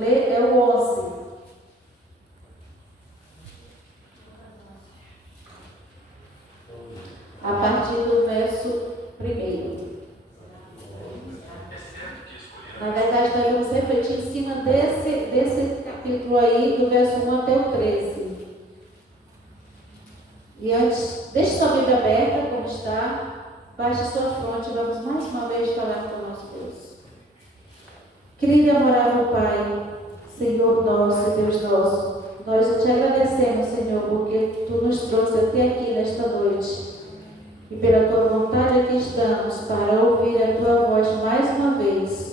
É o 11. A partir do verso 1. Na verdade, nós vamos refletir em cima desse capítulo aí, do verso 1 até o 13. E antes, deixe sua Bíblia aberta, como está, baixe sua fronte, vamos mais uma vez falar com o nosso Deus. Querido e amável Pai, Senhor nosso e Deus nosso, nós te agradecemos, Senhor, porque Tu nos trouxe até aqui nesta noite. E pela Tua vontade aqui estamos para ouvir a Tua voz mais uma vez.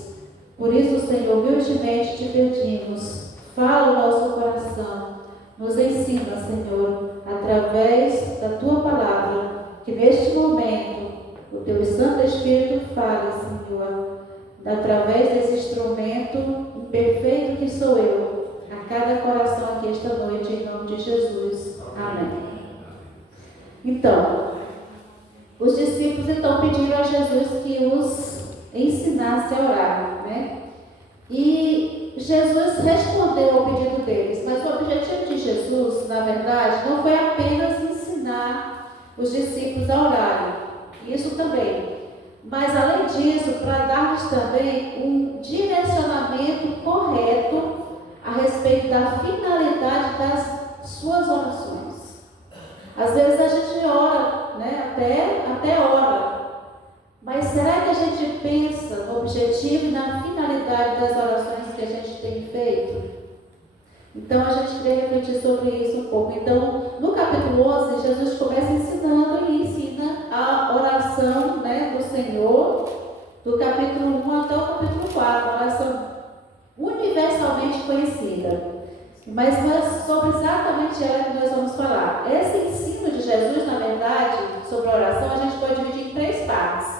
Por isso, Senhor, humildemente te pedimos, fala o nosso coração, nos ensina, Senhor, através da Tua palavra, que neste momento o Teu Santo Espírito fale, Senhor, através desse instrumento imperfeito que sou eu, a cada coração aqui esta noite, em nome de Jesus. Amém. Então, os discípulos pediram a Jesus que os ensinasse a orar, né? E Jesus respondeu ao pedido deles, mas o objetivo de Jesus, na verdade, não foi apenas ensinar os discípulos a orarem, isso também, mas além disso, para dar-lhes também um direcionamento correto a respeito da finalidade das suas orações. Às vezes a gente ora, né? Até ora. Mas será que a gente pensa no objetivo e na finalidade das orações que a gente tem feito? Então a gente queria refletir sobre isso um pouco. Então, no capítulo 11, Jesus começa ensinando e ensina a oração, né, do Senhor, do capítulo 1 até o capítulo 4, a oração universalmente conhecida. Mas sobre exatamente ela que nós vamos falar. Esse ensino de Jesus, na verdade, sobre a oração, a gente pode dividir em 3 partes.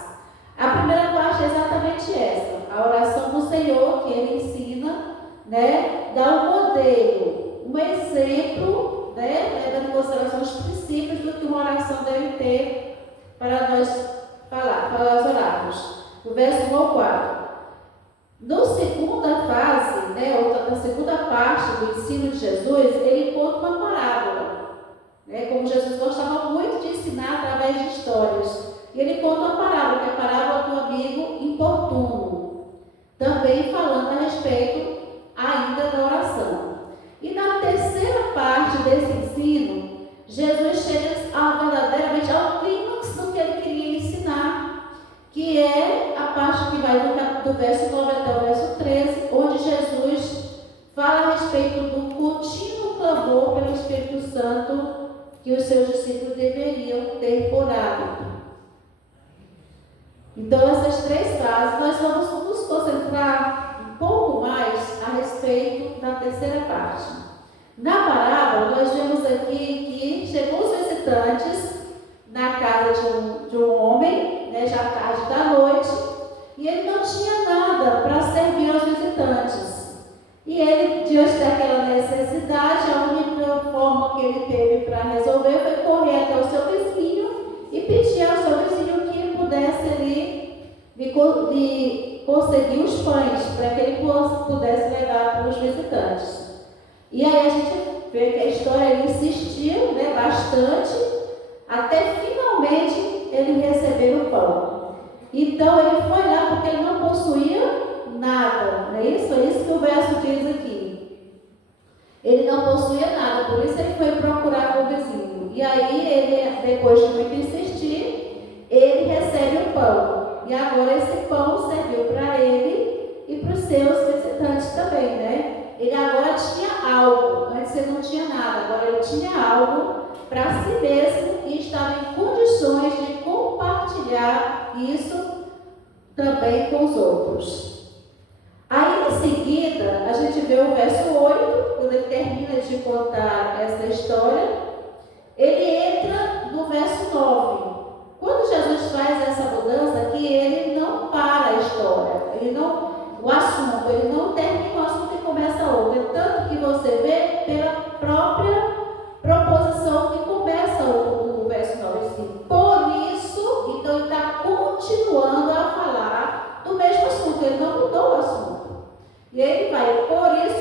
A primeira parte é exatamente essa, a oração do Senhor, que Ele ensina, né, dá um modelo, um exemplo, né, levando em consideração os princípios do que uma oração deve ter para nós falar, para nós orarmos. Do verso 1 ao 4. Na segunda fase, né, na segunda parte do ensino de Jesus, ele conta uma parábola, né, como Jesus gostava muito de ensinar através de histórias. E ele conta uma parábola, que é a parábola do amigo importuno, também falando a respeito ainda da oração. E na terceira parte desse ensino, Jesus chega verdadeiramente ao clímax do que ele queria ensinar, que é a parte que vai do verso 9 até o verso 13, onde Jesus fala a respeito do contínuo clamor pelo Espírito Santo que os seus discípulos deveriam ter por hábito. Então, essas 3 fases, nós vamos nos concentrar um pouco mais a respeito da terceira parte. Na parábola, nós vemos aqui que chegou os visitantes na casa de um homem, né, já tarde da noite, e ele não tinha nada para servir aos visitantes. E ele, diante daquela necessidade, a única forma que ele teve para resolver foi correr até o seu vizinho e pedir ao seu vizinho que ele pudesse ali lhe conseguir os pães, para que ele pudesse levar para os visitantes. E aí a gente vê que a história ele insistiu, né, bastante, até finalmente ele receber o pão. Então ele foi lá porque ele não possuía nada, não é isso? É isso que o verso diz aqui. Ele não possuía nada, por isso ele foi procurar com o vizinho. E aí ele, depois de muito insistir, ele recebe o pão. E agora esse pão serviu para ele e para os seus visitantes também, né? Ele agora tinha algo, antes ele não tinha nada, agora ele tinha algo para si mesmo e estava em condições de compartilhar isso também com os outros. Aí em seguida, a gente vê o verso 8, quando ele termina de contar essa história, ele entra no verso 9. Quando Jesus faz essa mudança aqui, ele não para a história, o assunto, ele não termina o assunto e começa outro. É tanto que você vê pela própria proposição que começa o verso 9. Assim, por isso, então ele está continuando a falar do mesmo assunto, ele não mudou o assunto. E ele vai, por isso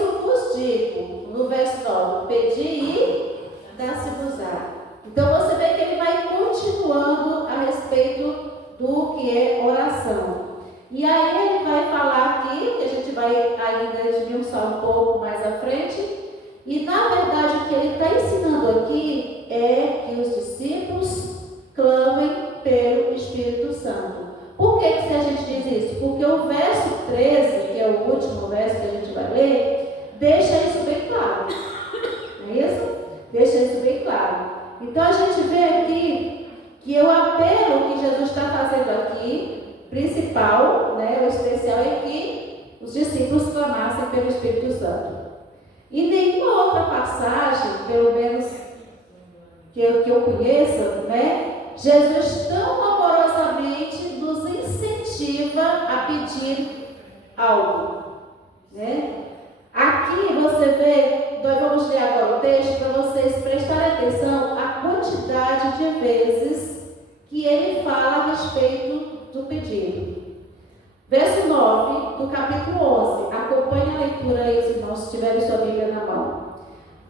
digo, no verso 9, pedi e dá-se-vos-á. Então você vê que ele vai continuando a respeito do que é oração. E aí ele vai falar aqui, que a gente vai ainda esmiuçar um pouco mais à frente, e na verdade o que ele está ensinando aqui é que os discípulos clamem pelo Espírito Santo. Por que a gente diz isso? Porque o verso 13, que é o último verso que a gente vai ler, deixa isso bem claro. Não é isso? Deixa isso bem claro. Então a gente vê aqui que o apelo que Jesus está fazendo aqui, principal, né, o especial, é que os discípulos clamassem pelo Espírito Santo. E nenhuma outra passagem, pelo menos que eu conheça, né, Jesus tão amorosamente nos incentiva a pedir algo, né? Aqui você vê, nós vamos ler agora o texto para vocês prestarem atenção à quantidade de vezes que ele fala a respeito do pedido. Verso 9 do capítulo 11. Acompanhe a leitura aí, os irmãos, se tiverem sua Bíblia na mão.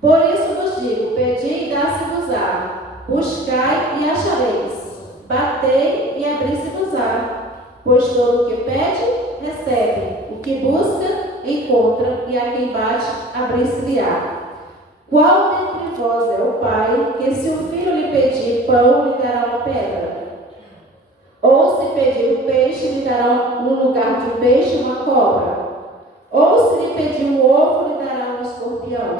Por isso vos digo, pedi e dá-se-vos-á, buscai e achareis, batei e abri-se-vos-á, pois todo o que pede, recebe, o que busca, encontra, e a quem bate, abrir-se-lhe-á. Qual dentre vós é o pai, que se o filho lhe pedir pão, lhe dará uma pedra? Ou se pedir um peixe, lhe dará no lugar de um peixe uma cobra? Ou se lhe pedir um ovo, lhe dará um escorpião?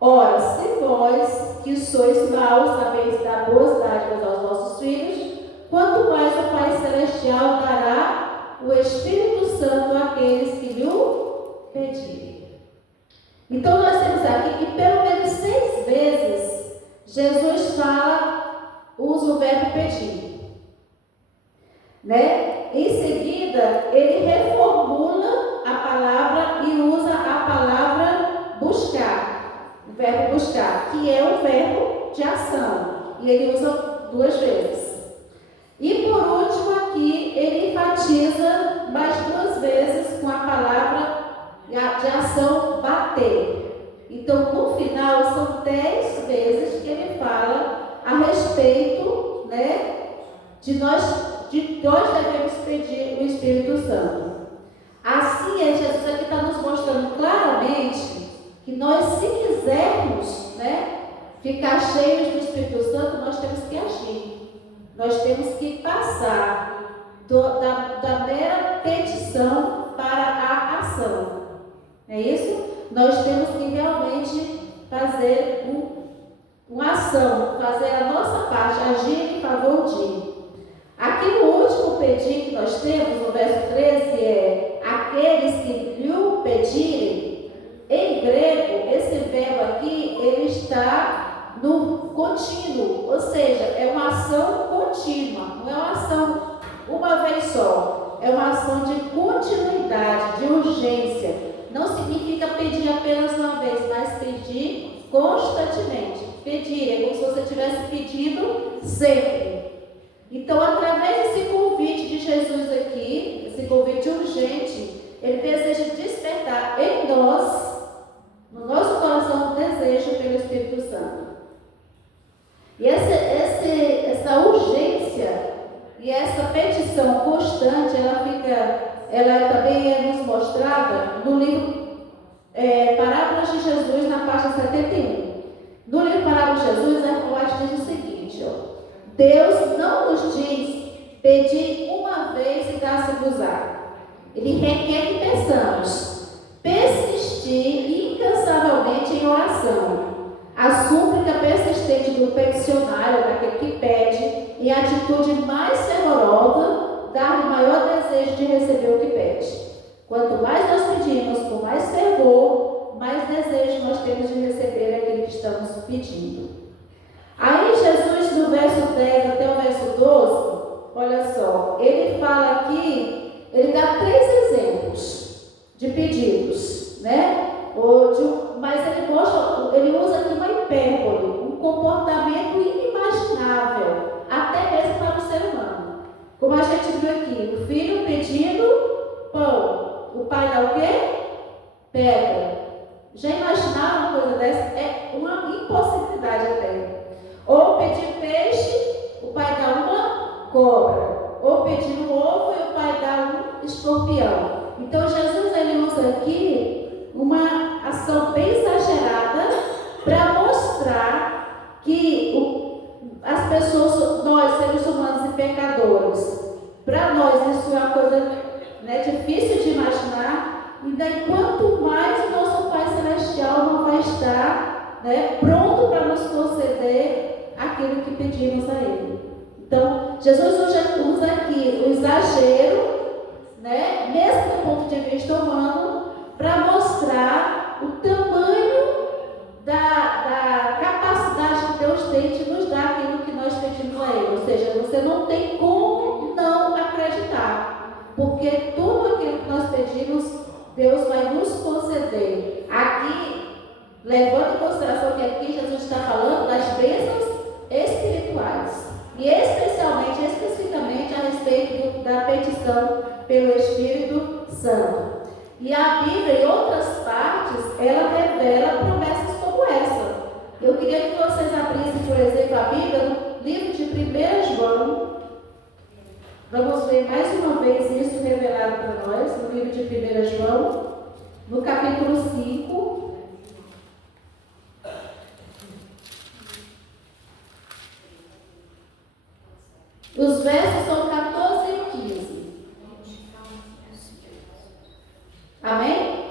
Ora, se vós, que sois maus, sabeis dar boas dádivas aos vossos filhos, quanto mais o Pai Celestial dará o Espírito Santo àqueles que lhe pedirem. Então nós temos aqui que pelo menos 6 vezes Jesus usa o verbo pedir, né? Em seguida ele reformula a palavra e usa a palavra buscar, o verbo buscar, que é o verbo de ação, e ele usa 2 vezes. E por último aqui ele enfatiza mais 2 vezes com a palavra de ação bater. Então no final são 10 vezes que ele fala a respeito, né, de nós devemos pedir o Espírito Santo. Assim, Jesus aqui está nos mostrando claramente que nós, se quisermos, né, ficar cheios do Espírito Santo, nós temos que agir. Nós temos que passar da mera petição para a ação. É isso? Nós temos que realmente fazer uma ação, fazer a nossa parte, agir em favor de. Aqui no último pedir que nós temos, no verso 13, é aqueles que lhe pedirem. Em grego, esse verbo aqui, ele está no contínuo, ou seja, é uma ação contínua, não é uma ação uma vez só, é uma ação de continuidade, de urgência. Não significa pedir apenas uma vez, mas pedir constantemente. Pedir é como se você estivesse pedindo sempre. Então, através desse convite de Jesus aqui, esse convite urgente, ele deseja despertar em nós, no nosso coração, o desejo pelo Espírito Santo. E essa urgência e essa petição constante, ela também é nos mostrada no livro Parábolas de Jesus, na página 71. No livro Parábolas de Jesus, Arcoate diz o seguinte, Deus não nos diz, pedi uma vez e dá-se-vos-á. Ele requer que peçamos, persistir incansavelmente em oração. A súplica persistente do peticionário, daquele que pede, em atitude mais fervorosa, dar-lhe maior desejo de receber o que pede. Quanto mais nós pedimos, com mais fervor, mais desejo nós temos de receber aquilo que estamos pedindo. Aí Jesus, no verso 10 até o verso 12, olha só, ele fala aqui, ele dá 3 exemplos de pedidos, né? Mas ele usa aqui uma hipérbole, um comportamento inimaginável, até mesmo para o ser humano. Como a gente viu aqui, o filho pedindo pão, o pai dá o quê? Pedra. Já imaginaram uma coisa dessa? É uma impossibilidade até. Ou pedir peixe, o pai dá uma cobra. Ou pedir um ovo e o pai dá um escorpião. Então Jesus ele usa aqui uma ação bem exagerada para mostrar que as pessoas, nós seres humanos e pecadores, para nós isso é uma coisa, né, difícil de imaginar. E daí quanto mais o nosso Pai Celestial não vai estar, né, pronto para nos conceder aquilo que pedimos a Ele. Então Jesus usa aqui o exagero, né, mesmo do ponto de vista humano, para mostrar o tamanho da capacidade que Deus tem de nos dar aquilo que nós pedimos a Ele. Ou seja, você não tem como não acreditar, porque tudo aquilo que nós pedimos, Deus vai nos conceder. Aqui, levando em consideração que aqui Jesus está falando das bênçãos espirituais, e especificamente a respeito da petição pelo Espírito Santo. E a Bíblia, em outras partes, ela revela promessas como essa. Eu queria que vocês abrissem, por exemplo, a Bíblia no livro de 1 João. Vamos ver mais uma vez isso revelado para nós, no livro de 1 João, no capítulo 5. Os versos são 14 e 15. Amém?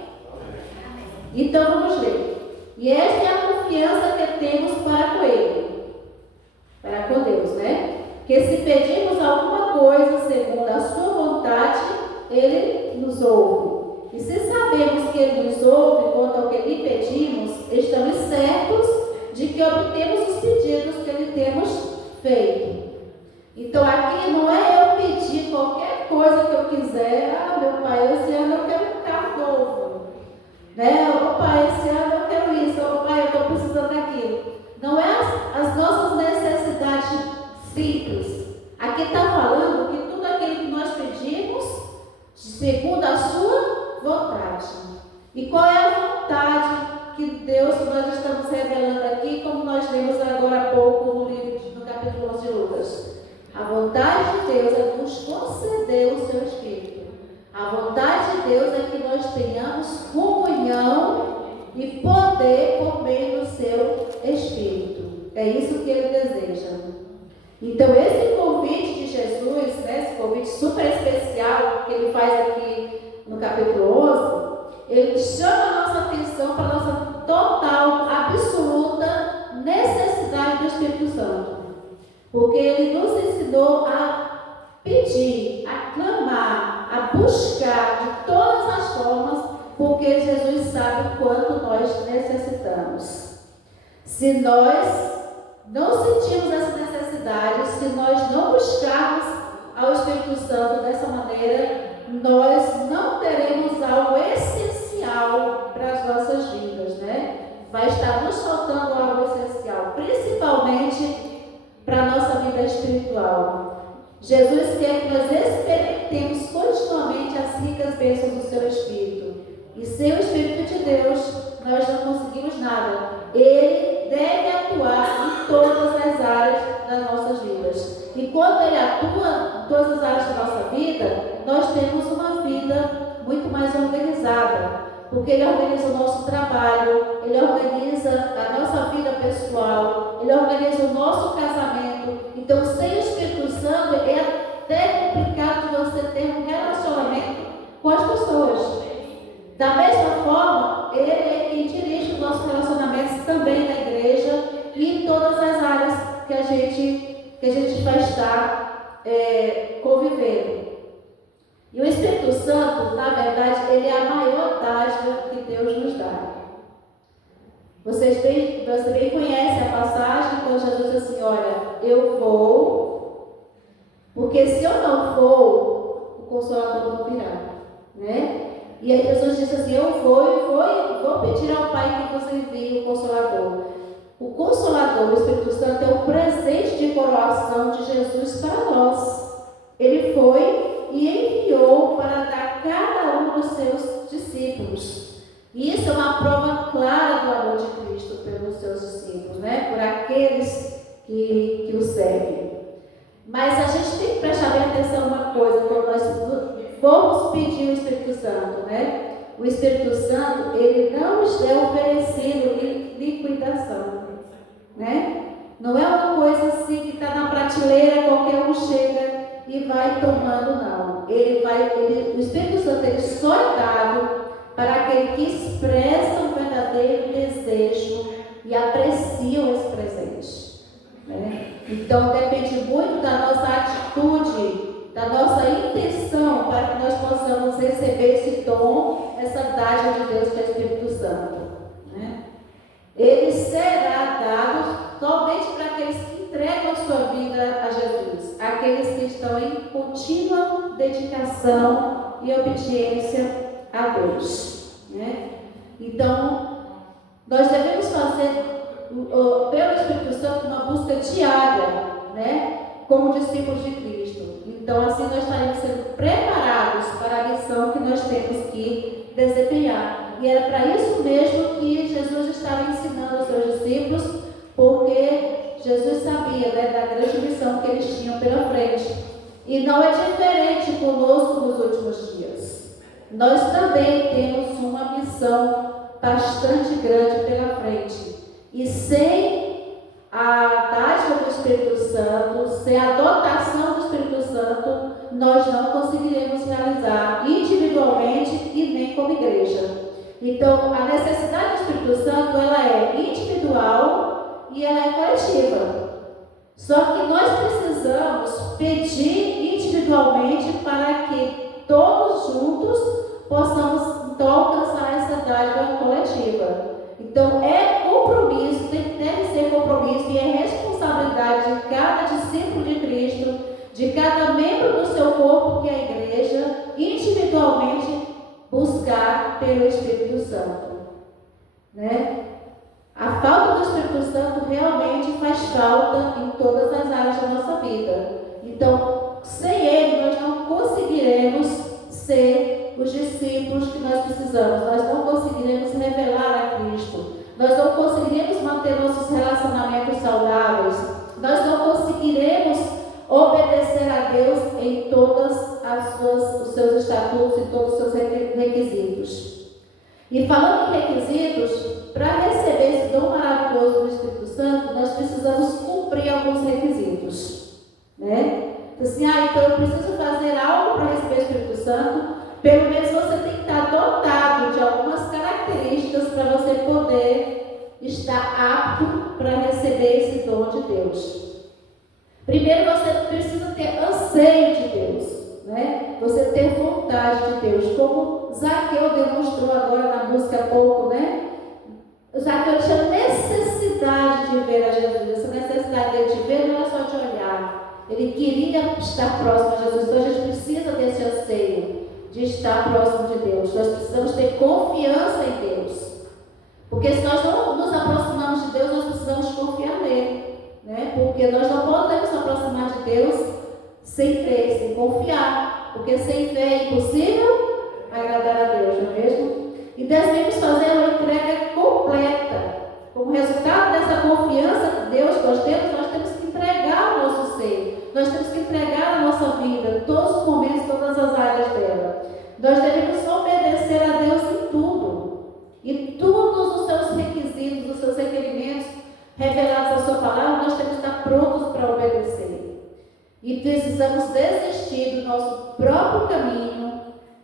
Então vamos ler. E esta é a confiança que temos para com Ele, para com Deus, né? Que se pedirmos alguma coisa segundo a sua vontade, Ele nos ouve. E se sabemos que Ele nos ouve quanto ao que lhe pedimos, estamos certos de que obtemos os pedidos que lhe temos feito. Então aqui não é eu pedir qualquer coisa que eu quiser. Ah, meu pai, esse ano eu quero um carro novo, né? Oh, pai, esse ano eu quero isso. Oh, pai, eu estou precisando daquilo. Não é as nossas necessidades simples. Aqui está falando que tudo aquilo que nós pedimos, segundo a sua vontade. E qual é a vontade que Deus, nós estamos revelando aqui, como nós lemos agora há pouco no capítulo 11 de Lucas? A vontade de Deus é nos conceder o seu Espírito. A vontade de Deus é que nós tenhamos comunhão e poder por meio do seu Espírito. É isso que Ele deseja. Então esse convite de Jesus, né, esse convite super especial que Ele faz aqui no capítulo 11, Ele chama a nossa atenção para a nossa total, absoluta necessidade do Espírito Santo. Porque Ele nos ensinou a pedir, a clamar, a buscar de todas as formas, porque Jesus sabe o quanto nós necessitamos. Se nós não sentirmos essa necessidade, se nós não buscarmos ao Espírito Santo dessa maneira, nós não teremos algo essencial para as nossas vidas, né? Vai estar nos faltando algo essencial, principalmente para a nossa vida espiritual. Jesus quer que nós experimentemos continuamente as ricas bênçãos do seu Espírito. E sem o Espírito de Deus, nós não conseguimos nada. Ele deve atuar em todas as áreas das nossas vidas. E quando Ele atua em todas as áreas da nossa vida, nós temos uma vida muito mais organizada. Porque Ele organiza o nosso trabalho, Ele organiza a nossa vida pessoal, Ele organiza o nosso casamento. Então, sem o Espírito Santo, é até complicado de você ter um relacionamento com as pessoas. Da mesma forma, Ele é quem dirige os nossos relacionamentos também na igreja e em todas as áreas que a gente vai estar convivendo. E o Espírito Santo, na verdade, ele é a maior dádiva que Deus nos dá. Você bem conhece a passagem quando Jesus diz assim: olha, eu vou, porque se eu não for, o Consolador não virá, né? E aí Jesus disse assim: eu vou pedir ao Pai que você envie o Consolador. O Consolador, o Espírito Santo, é um presente de coroação de Jesus para nós. Ele foi e enviou para dar a cada um dos seus discípulos. E isso é uma prova clara do amor de Cristo pelos seus discípulos, né? Por aqueles que o seguem. Mas a gente tem que prestar bem atenção em uma coisa, quando nós vamos pedir o Espírito Santo, né? O Espírito Santo, ele não nos é oferecido liquidação, né? Não é uma coisa assim que está na prateleira, qualquer um chega e vai tomando, não. O Espírito Santo, ele só é dado para aquele que expressa um verdadeiro desejo e apreciam esse presente, né? Então depende muito da nossa atitude, da nossa intenção, para que nós possamos receber esse dom, essa dádiva de Deus, que é o Espírito Santo, né? Ele será dado somente para aqueles que entregam a sua vida a Jesus, aqueles que estão em contínua dedicação e obediência a Deus, né? Então, nós devemos fazer pelo Espírito Santo uma busca diária, né? Como discípulos de Cristo. Então, assim nós estaremos sendo preparados para a missão que nós temos que desempenhar. E era para isso mesmo que Jesus estava ensinando os seus discípulos, porque Jesus sabia, né, da grande missão que eles tinham pela frente. E não é diferente conosco nos últimos dias. Nós também temos uma missão bastante grande pela frente. E sem a dádiva do Espírito Santo, sem a dotação do Espírito Santo, nós não conseguiremos realizar individualmente e nem como igreja. Então, a necessidade do Espírito Santo, ela é individual e ela é coletiva. Só que nós precisamos pedir individualmente para que todos juntos possamos então alcançar essa dádiva coletiva. Então é compromisso, deve ser compromisso e é responsabilidade de cada discípulo de Cristo, de cada membro do seu corpo, que é a igreja, individualmente buscar pelo Espírito Santo, né? A falta do Espírito Santo realmente faz falta em todas as áreas da nossa vida. Então, sem ele, nós não conseguiremos ser os discípulos que nós precisamos. Nós não conseguiremos revelar a Cristo. Nós não conseguiremos manter nossos relacionamentos saudáveis. Nós não conseguiremos obedecer a Deus em todos os seus estatutos e todos os seus requisitos. E falando em requisitos, para receber esse dom maravilhoso do Espírito Santo, nós precisamos cumprir alguns requisitos, né? Assim, então eu preciso fazer algo para receber o Espírito Santo. Pelo menos você tem que estar dotado de algumas características para você poder estar apto para receber esse dom de Deus. Primeiro, você precisa ter anseio de Deus, né? Você ter vontade de Deus, como Zaqueu demonstrou agora na música há pouco, né? Zaqueu tinha necessidade de ver a Jesus. Essa necessidade dele de ver não é só de olhar. Ele queria estar próximo a Jesus. Então a gente precisa desse anseio de estar próximo de Deus. Nós precisamos ter confiança em Deus. Porque se nós não nos aproximamos de Deus, nós precisamos confiar nele, né? Porque nós não podemos nos aproximar de Deus sem crer, sem confiar. Porque sem fé é impossível agradar a Deus, não é mesmo? E devemos fazer uma entrega completa. Como resultado dessa confiança que Deus nós temos que entregar o nosso ser. Nós temos que entregar a nossa vida, todos os momentos, todas as áreas dela. Nós devemos obedecer a Deus em tudo. E todos os seus requisitos, os seus requerimentos revelados na sua palavra, nós temos que estar prontos para obedecer. E precisamos desistir do nosso próprio caminho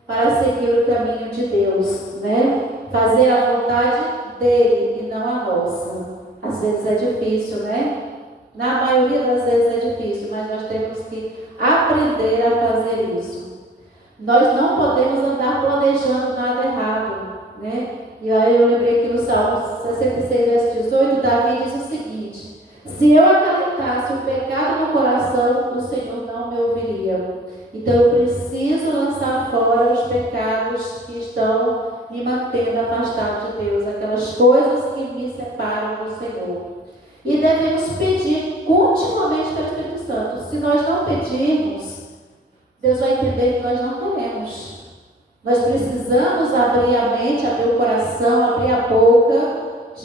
para seguir o caminho de Deus, né? Fazer a vontade dele e não a nossa. Às vezes é difícil, né? Na maioria das vezes é difícil, mas nós temos que aprender a fazer isso. Nós não podemos andar planejando nada errado, né? E aí eu lembrei que no Salmo 66, verso 18, Davi diz o seguinte: se eu acalentasse o pecado no coração, o Senhor não me ouviria. Então eu preciso lançar fora os pecados que estão me mantendo afastado de Deus, aquelas coisas que me separam do Senhor. E devemos pedir continuamente pelo Espírito Santo. Se nós não pedirmos, Deus vai entender que nós não queremos. Nós precisamos abrir a mente, abrir o coração, abrir a boca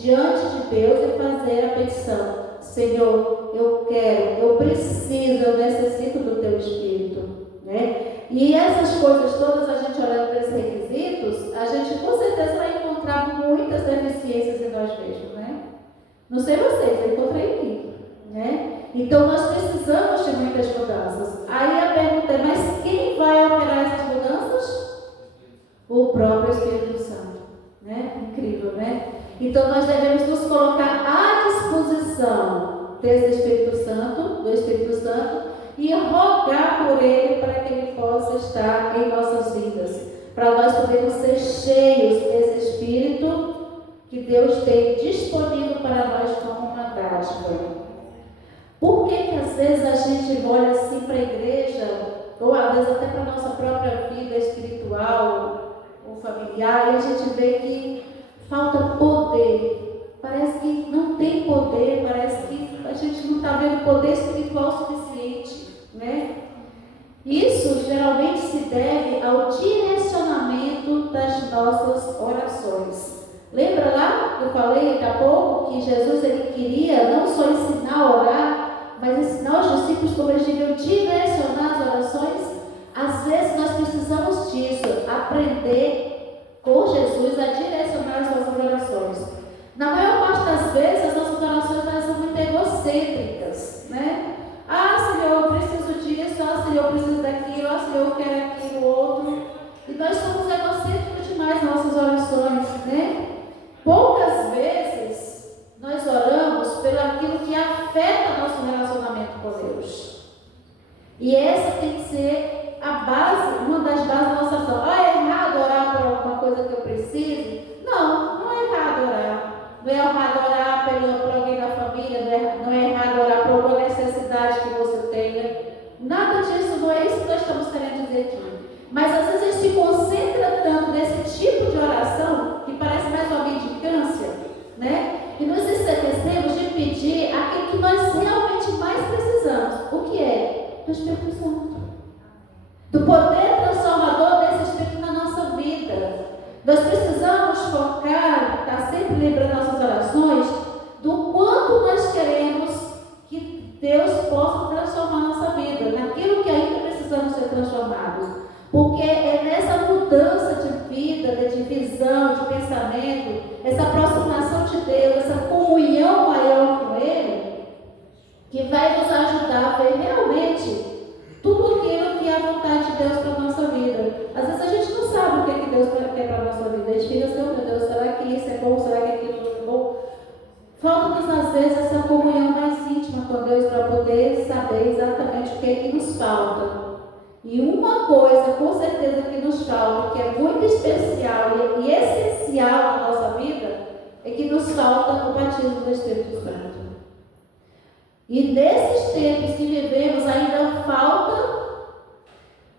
diante de Deus e fazer a petição. Senhor, eu quero, eu preciso, eu necessito do Teu Espírito, né? E essas coisas todas, a gente olhando para esses requisitos, a gente com certeza vai encontrar muitas deficiências em nós mesmos, né? Não sei vocês, eu encontrei em mim, né? Então nós precisamos de muitas mudanças. Aí a pergunta é, mas quem vai operar essas mudanças? O próprio Espírito Santo, né? Incrível, né? Então nós devemos nos colocar à disposição desse Espírito Santo, do Espírito Santo, e rogar por Ele para que Ele possa estar em nossas vidas, para nós podermos ser cheios desse Espírito que Deus tem disponível para nós como uma dádiva. Por que às vezes a gente olha assim para a igreja, ou às vezes até para a nossa própria vida espiritual ou familiar, e a gente vê que falta poder? Parece que não tem poder, parece que a gente não está vendo poder espiritual suficiente, né? Isso geralmente se deve ao direcionamento das nossas orações. Lembra lá que eu falei há pouco que Jesus ele queria não só ensinar a orar, mas ensinar os discípulos como eles deviam direcionar as orações? Às vezes nós precisamos disso, aprender com Jesus a direcionar as nossas orações. Na maior parte das vezes as nossas orações elas são muito egocêntricas, né? Ah, Senhor, eu preciso disso, ah, Senhor, eu preciso daquilo, ah, Senhor, eu quero aquilo, outro. E nós somos egocêntricos demais nas nossas orações, né? Poucas vezes nós oramos pelo aquilo que afeta nosso relacionamento com Deus. E essa tem que ser a base, uma das bases da nossa oração. Ah, é errado orar por alguma coisa que eu precise? Não, não é errado orar. Não é errado orar por alguém da família, não é errado orar por alguma necessidade que você tenha. Nada disso, não é isso que nós estamos querendo dizer aqui. Mas às vezes a gente se concentra tanto nesse tipo de oração, que parece mais uma mendicância, né? E nos esquecemos de pedir aquilo que nós realmente mais precisamos. O que é? Do Espírito Santo. Do poder transformador desse Espírito na nossa vida. Nós precisamos focar, estar sempre lembrando nossas orações, do quanto nós queremos que Deus possa transformar nossa vida, naquilo que ainda precisamos ser transformados. Porque é nessa mudança de vida, de visão, de pensamento, essa aproximação de Deus, essa comunhão maior com Ele, que vai nos ajudar a ver realmente tudo aquilo que é a vontade de Deus para a nossa vida. Às vezes a gente não sabe o que é que Deus quer para a nossa vida. A gente fica assim, meu Deus, será que isso é bom? Será que aquilo é bom? Falta-nos às vezes essa comunhão mais íntima com Deus para poder saber exatamente o que é que nos falta. E uma coisa, com certeza, que nos falta, que é muito especial e essencial na nossa vida, é que nos falta o batismo do Espírito Santo. E nesses tempos que vivemos, ainda falta,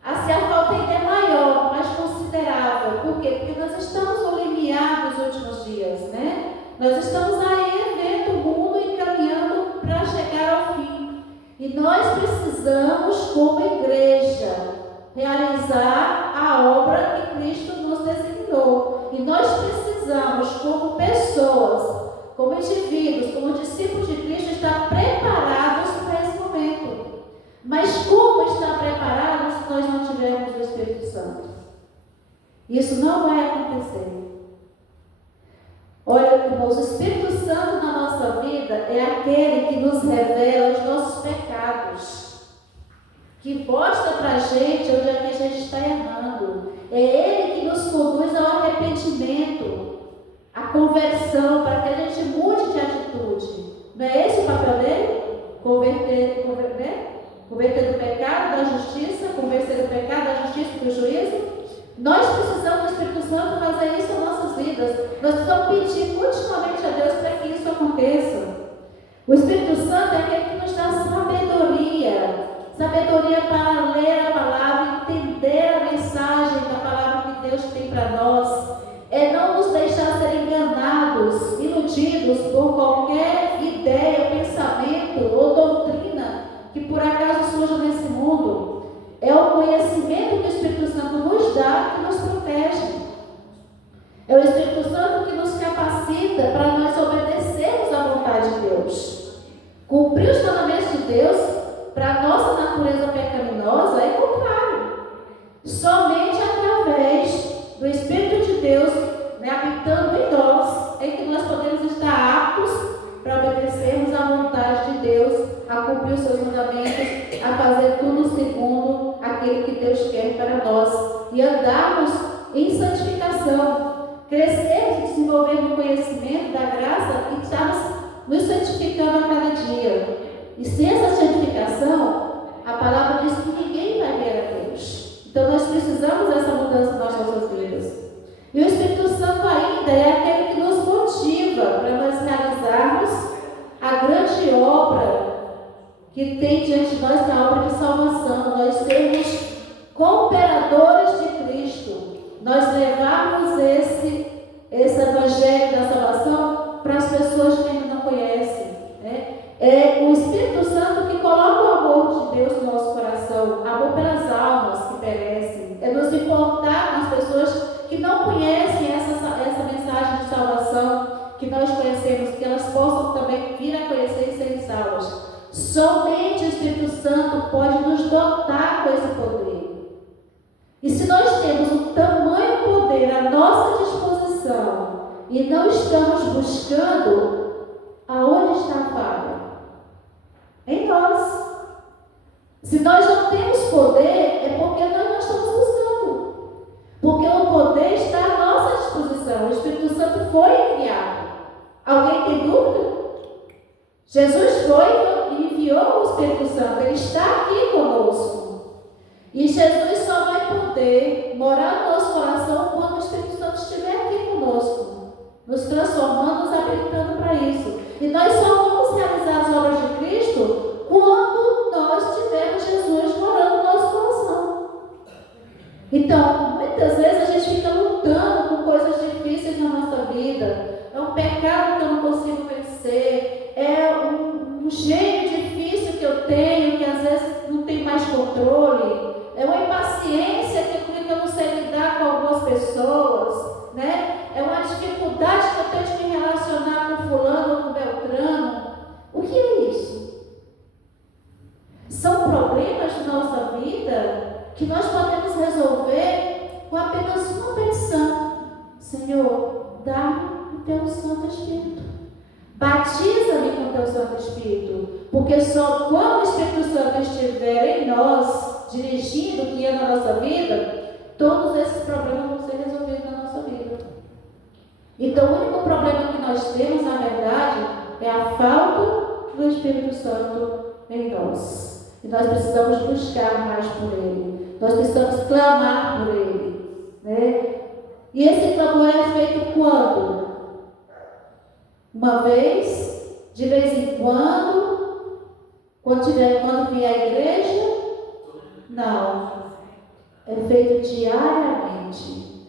assim, a falta ainda é maior, mais considerável. Por quê? Porque nós estamos no limiar dos últimos dias, né? Nós estamos aí vendo o mundo encaminhando para chegar ao fim. E nós precisamos, como igreja, realizar a obra que Cristo nos designou. E nós precisamos, como pessoas, como indivíduos, como discípulos de Cristo, estar preparados para esse momento. Mas como estar preparados se nós não tivermos o Espírito Santo? Isso não vai acontecer. Olha, irmãos, o Espírito Santo na nossa vida é aquele que nos revela os nossos pecados, que mostra para a gente onde é que a gente está errando. É Ele que nos conduz ao arrependimento, à conversão, para que a gente mude de atitude. Não é esse o papel dele? Converter do pecado, da justiça, convencer do pecado, da justiça e do juízo. Nós precisamos do Espírito Santo fazer isso nas nossas vidas. Nós precisamos pedir continuamente a Deus para que isso aconteça. O Espírito Santo é aquele que nos dá sabedoria para ler a palavra, entender a mensagem da palavra que Deus tem para nós. É não nos deixar ser enganados, iludidos por qualquer ideia, pensamento ou doutrina que por acaso surja nesse mundo. É o conhecimento que o Espírito Santo nos dá que nos protege. vida para nós obedecermos à vontade de Deus. Cumprir os mandamentos de Deus para a nossa natureza pecaminosa é contrário. Somente através do Espírito de Deus, né, habitando em nós, é que nós podemos estar aptos para obedecermos à vontade de Deus, a cumprir os seus mandamentos, a fazer tudo segundo aquilo que Deus quer para nós e andarmos em santificação, crescermos e desenvolvendo o conhecimento da graça e estarmos nos santificando a cada dia. E sem essa santificação, a palavra diz que ninguém vai ver a Deus. Então nós precisamos dessa mudança nas nossas vidas. E o Espírito Santo ainda é aquele que nos motiva para nós realizarmos a grande obra que tem diante de nós, que é a obra de salvação. Nós sermos cooperadores de Cristo. Nós levarmos esse evangelho da salvação para as pessoas que ainda não conhecem, né? É o Espírito Santo que coloca o amor de Deus no nosso coração, amor pelas almas que perecem. É nos importar com as pessoas que não conhecem essa mensagem de salvação que nós conhecemos, que elas possam também vir a conhecer e serem salvas. Somente o Espírito Santo pode nos dotar com esse poder. E se nós temos um tamanho poder à nossa disposição e não estamos buscando, aonde está a falha? Em nós. Se nós não temos poder, é porque nós não estamos buscando. Porque o poder está à nossa disposição. O Espírito Santo foi enviado. Alguém tem dúvida? Jesus foi e enviou o Espírito Santo. Ele está aqui conosco. E Jesus só vai poder morar no nosso coração quando o Espírito Santo estiver aqui conosco, nos transformando, nos habilitando para isso. E nós só vamos realizar as obras de Cristo quando nós tivermos Jesus morando no nosso coração. Então, muitas vezes a gente fica lutando com coisas difíceis na nossa vida. É um pecado que eu não consigo vencer. É um jeito difícil que eu tenho, que às vezes não tem mais controle. É uma impaciência que eu não sei lidar com algumas pessoas, né? É uma dificuldade que eu tenho de me relacionar com fulano ou com Beltrano. O que é isso? São problemas de nossa vida que nós podemos resolver com apenas uma petição. Senhor, dá-me o teu Santo Espírito. Batiza-me com o teu Santo Espírito. Porque só quando o Espírito Santo estiver em nós, dirigindo, guiando a nossa vida, todos esses problemas vão ser resolvidos na nossa vida. Então, o único problema que nós temos, na verdade, é a falta do Espírito Santo em nós. E nós precisamos buscar mais por Ele. Nós precisamos clamar por Ele, né? E esse clamor é feito quando? Uma vez, de vez em quando vier à igreja? Não. É feito diariamente.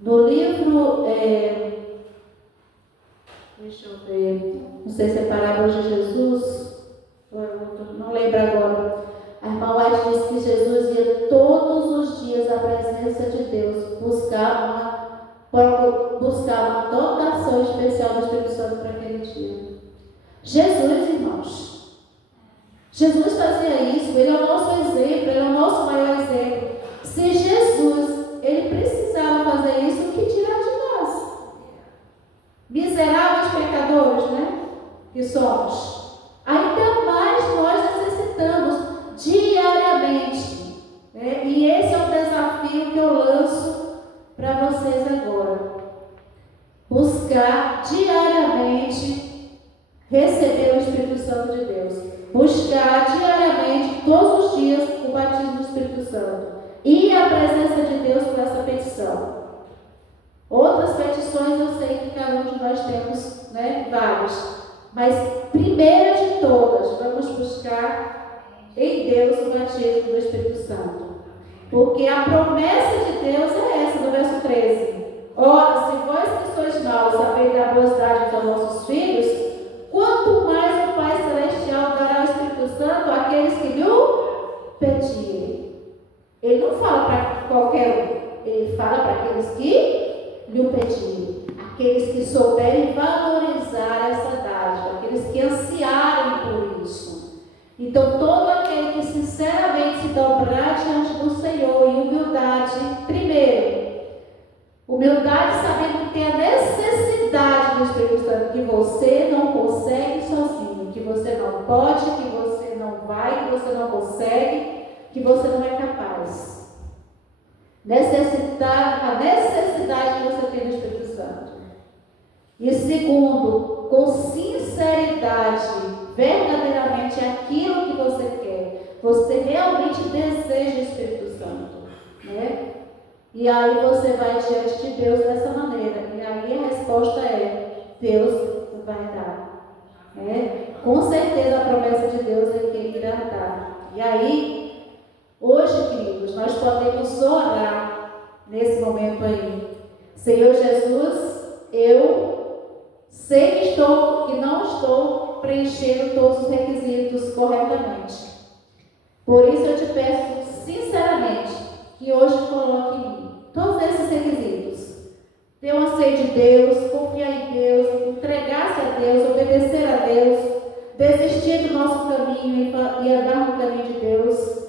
No livro, deixa eu ver, não sei se é Parábola de Jesus, não lembro agora. A irmã White diz que Jesus ia todos os dias à presença de Deus, buscar uma dotação especial do Espírito Santo para aquele dia. Jesus, irmãos, Jesus fazia isso. Ele é o nosso exemplo, Ele é o nosso maior exemplo. Se Jesus, Ele precisava fazer isso, o que dirá de nós? Miseráveis pecadores, né? Que somos. Ainda mais nós necessitamos diariamente, né? E esse é o desafio que eu lanço para vocês agora. Buscar diariamente receber o Espírito Santo de Deus. Buscar diariamente, todos os dias, o batismo do Espírito Santo. E a presença de Deus com essa petição. Outras petições eu sei que cada um de nós temos, né, várias. Mas, primeira de todas, vamos buscar em Deus o batismo do Espírito Santo. Porque a promessa de Deus é essa, no verso 13. Ora, se vós que sois maus sabeis dar boas dádivas aos vossos filhos, quanto mais o Pai Celestial dará o Espírito Santo àqueles que lhe pedirem. Ele não fala para qualquer um, ele fala para aqueles que lhe pedirem. aqueles que souberem valorizar essa dádiva, aqueles que ansiarem por isso. Então, todo aquele que sinceramente se dobrar diante do Senhor em humildade, primeiro, humildade sabendo que tem a necessidade do Espírito Santo, que você não consegue sozinho, que você não pode, que você não vai, que você não consegue, que você não é capaz. A necessidade que você tem do Espírito Santo. E segundo, com sinceridade, verdadeiramente aquilo que você quer. Você realmente deseja o Espírito Santo, né? E aí você vai diante de Deus dessa maneira. E aí a resposta é: Deus vai dar. Né? Com certeza a promessa de Deus é que Ele irá dar. E aí, hoje, queridos, nós podemos orar nesse momento aí. Senhor Jesus, eu sei que não estou preenchendo todos os requisitos corretamente. Por isso eu te peço sinceramente que hoje coloque em mim todos esses requisitos. Ter uma sede de Deus, confiar em Deus, entregar-se a Deus, obedecer a Deus, desistir do nosso caminho e andar no caminho de Deus,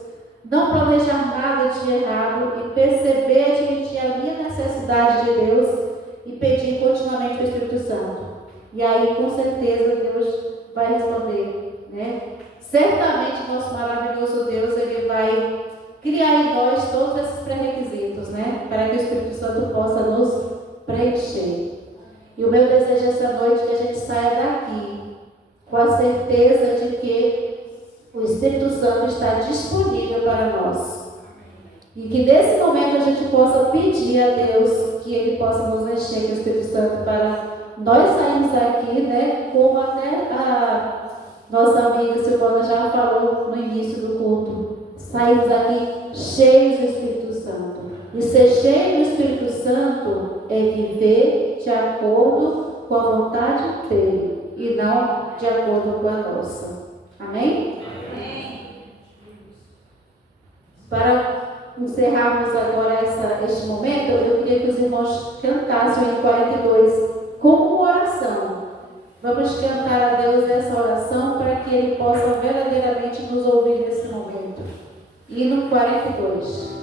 não planejar nada de errado e perceber, admitir a minha necessidade de Deus e pedir continuamente o Espírito Santo. E aí, com certeza, Deus vai responder, né? Certamente, nosso maravilhoso Deus, Ele vai criar em nós todos esses pré-requisitos, né? Para que o Espírito Santo possa nos preencher. E o meu desejo essa noite é que a gente saia daqui com a certeza de que o Espírito Santo está disponível para nós. E que nesse momento a gente possa pedir a Deus que Ele possa nos encher do Espírito Santo para nós sairmos daqui, né? Como até a nossa amiga Silvana já falou no início do culto. Sairmos aqui cheios do Espírito Santo. E ser cheio do Espírito Santo é viver de acordo com a vontade dele e não de acordo com a nossa. Amém? Amém. Para encerrarmos agora este momento, eu queria que os irmãos cantassem o 42 como oração. Vamos cantar a Deus essa oração para que Ele possa verdadeiramente nos ouvir nesse momento. Hino 42.